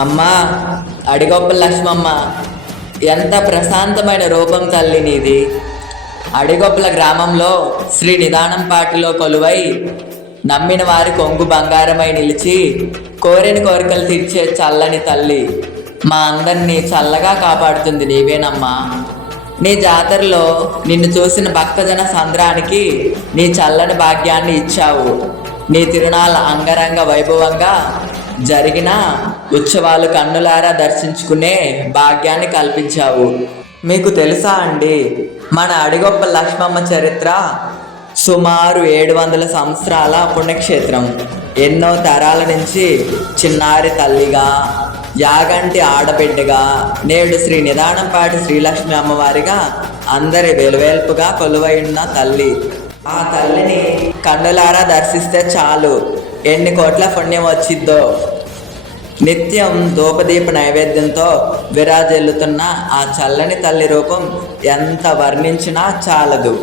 అమ్మా, అడిగొప్ప లక్ష్మమ్మ, ఎంత ప్రశాంతమైన రూపం తల్లి నీది. అడిగొప్పల గ్రామంలో శ్రీ నిదానంపాటిలో కొలువై నమ్మిన వారి కొంగు బంగారమై నిలిచి కోరిన కోరికలు తీర్చే చల్లని తల్లి. మా అందరినీ చల్లగా కాపాడుతుంది నీవేనమ్మా. నీ జాతరలో నిన్ను చూసిన భక్తజన సంద్రానికి నీ చల్లని భాగ్యాన్ని ఇచ్చావు. నీ తిరునాళ్ళ అంగరంగ వైభవంగా జరిగిన ఉత్సవాలు కన్నులారా దర్శించుకునే భాగ్యాన్ని కల్పించావు. మీకు తెలుసా అండి, మన అడిగొప్ప లక్ష్మమ్మ చరిత్ర సుమారు 700 సంవత్సరాల పుణ్యక్షేత్రం. ఎన్నో తరాల నుంచి చిన్నారి తల్లిగా, యాగంటి ఆడబిడ్డగా, నేడు శ్రీ నిదానంపాటి శ్రీలక్ష్మి అమ్మవారిగా అందరి వెలువేల్పుగా కొలువైన తల్లి. ఆ తల్లిని కన్నులారా దర్శిస్తే చాలు ఎన్ని కోట్ల పుణ్యం వచ్చిద్దో. నిత్యం ధూపదీప నైవేద్యంతో విరాజిల్లుతున్న ఆ చల్లని తల్లి రూపం ఎంత వర్ణించినా చాలదు.